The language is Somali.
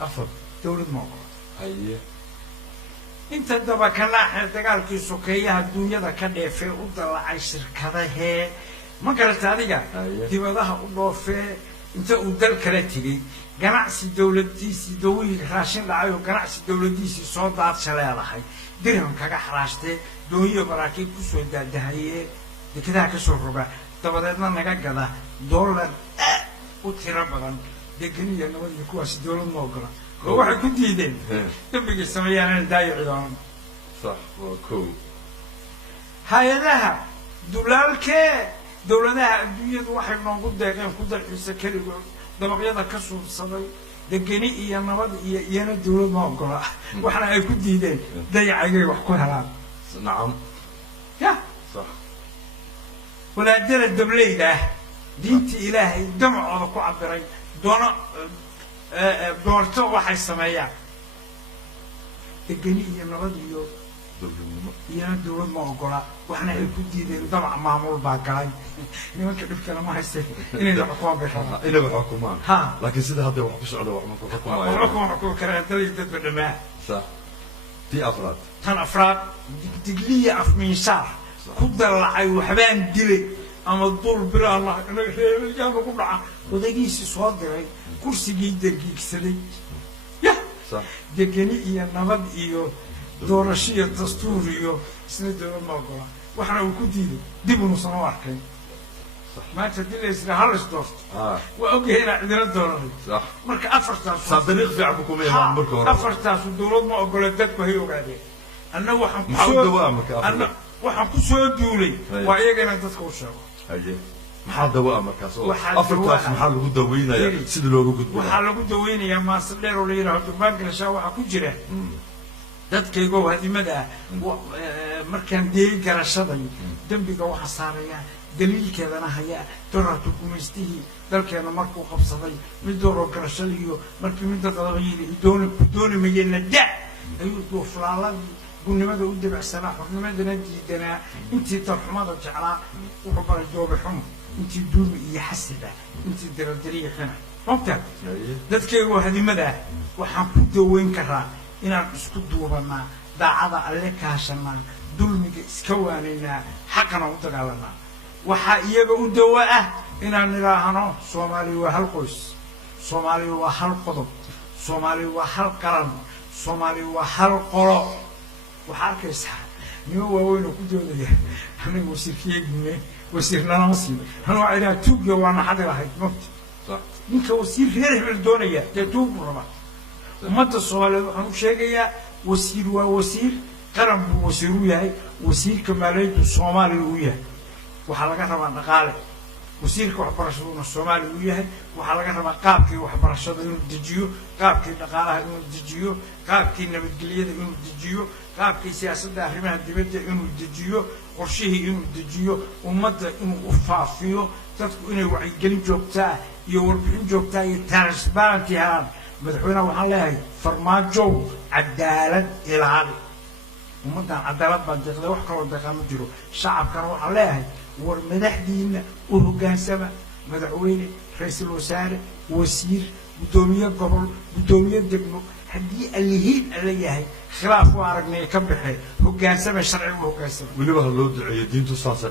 أفر دولة موقع أيه انت دابا كناحي دagaalkii sokeeyaha dunyada ka dheefay u dalacay shirkadaha ma garata adiga dibadaha u dhoofay inta uu dal kala tigay ganacsi dawladdiisii dawladii raashin dhacay oo ganacsi dawladdiisii soo daadsha leedahay dirham kaga xaraashtay dooyo maraakiib ku soo daadahayay dekedaha ka soo roga dabadeedna naga gada dollar u tiro badan degeniya nabadii kuwaas dawlad ma ogola waxay ku diideen dambiga sameeyaan daayicdoon صح وكو hay'adaha dulalkee dawladaha adduunyadu waxay noogu deeqeen ku dalxiisa kaligood dabaqyada ka suubsaday degeni iyo nabad iyo iyana dawlad ma ogola waxna ay ku diideen dayacay wax ku helaan نعم ya صح walaadada dableyda diinta ilaahay damacooda ku cabiray doona doorto waxay sameeyaan degeni iyo nabad iyo iyana dawlad ma ogola waxna ay ku diideen damac maamul baa galay nimanka dhibkana ma haysteen inay xukumaan bay rabaan inay wax xukumaan ha laakiin sida hadda wax ku socdo wax ma ku xukumayo wax kuma xukumi karaan dadii dadba dhamaa صح دي أفراد tan afraad digliya afmiinshaar ku dalacay waxbaan dilay ama dul bir allah inaga reebayaan ku dhaca odaygiisii soo diray kursigii dergiigsaday ya صح degeni iyo nabad iyo doorasho iyo dastuur iyo isna dawlad ma ogola waxna uu ku diiday dib unuusan u arkay maanta dilaysna halis doorto waa ogyahay inaa cidina dooranay صح marka afartaas صادريق في عبكم يا مان مركو afartaas dawlad ma ogola dadku hay ogaadeen anna waxaan ku محاول soo دوامك anna أفراد waxaan ku soo duulay waa iyagana dadka u sheego أيه محل دوامك أصلا وحال أفراد دوامك. محل هو دوينا يا سيد لوجو قد waxaa lagu daweynayaa maasadheer oo la yidhaahdo durbaanka la shaa waxaa ku jira dadkaygoo hadimada markaan deey garashaday dembiga waxa saaraya daliilkeedana haya dorarka gumaystihii dalkeena markuu qabsaday mid dooroo garashada iyo markii midda qadabayili dooni mayena da ayuu duuflaaladii gunnimada u dabacsanaa xornimadana diidanaa intii darxumada jeclaa wuxuu baray doobe xumo intii duumi iyo xasida intii daradariya xina ogta dadkeygoo hadimada waxaan ku daweyn karaa inaan isku duubanaa daacada alle kaashanaa dulmiga iska waanaynaa xaqana u dagaalanaa waxaa iyaga u dawa ah inaan nidhaahno soomaaliya waa hal qoys soomaaliya waa hal qodob soomaaliya waa hal qaran soomaaliya waa hal qolo waxaa arkaysaa nimo waaweyn oo ku doodaya aniga wasiirkiyagime wasiirnalama siino ana waxaa idhaha tuugga waa naxadi lahayd mota صح ninka wasiir reer hebel doonaya dee tuugu raba ummadda soomaaliyeed waxaan u sheegayaa wasiir waa wasiir qaran buu wasiir u yahay wasiirka maaliyaddu soomaaliya u yahay waxaa laga rabaa dhaqaale wasiirka waxbarashaduna soomaaliya u yahay waxaa laga rabaa qaabkii waxbarashada inuu dejiyo qaabkii dhaqaalaha inuu dejiyo qaabkii nabadgelyada inuu dejiyo qaabkii siyaasadda arrimaha dibadda inuu dejiyo qorshihii inuu dejiyo ummadda inuu u faafiyo dadku inay wacyigelin joogtaa iyo warbixin joogtaa iyo transparency helaan madaxweynaha waxaan leeyahay farmaajow cadaalad ilaali ummaddan cadaalad baan deeqday wax kaloo deeqaa ma jiro shacabkana waxaan leeyahay war madaxdiina u hoggaansama madaxweyne ra-iisul wasaare wasiir guddoomiye gobol guddoomiye degmo haddii allihiin alla yahay khilaaf u aragnay ka baxee hoggaansama sharciga u hoggaansama ولي بها اللود عيدين تصاص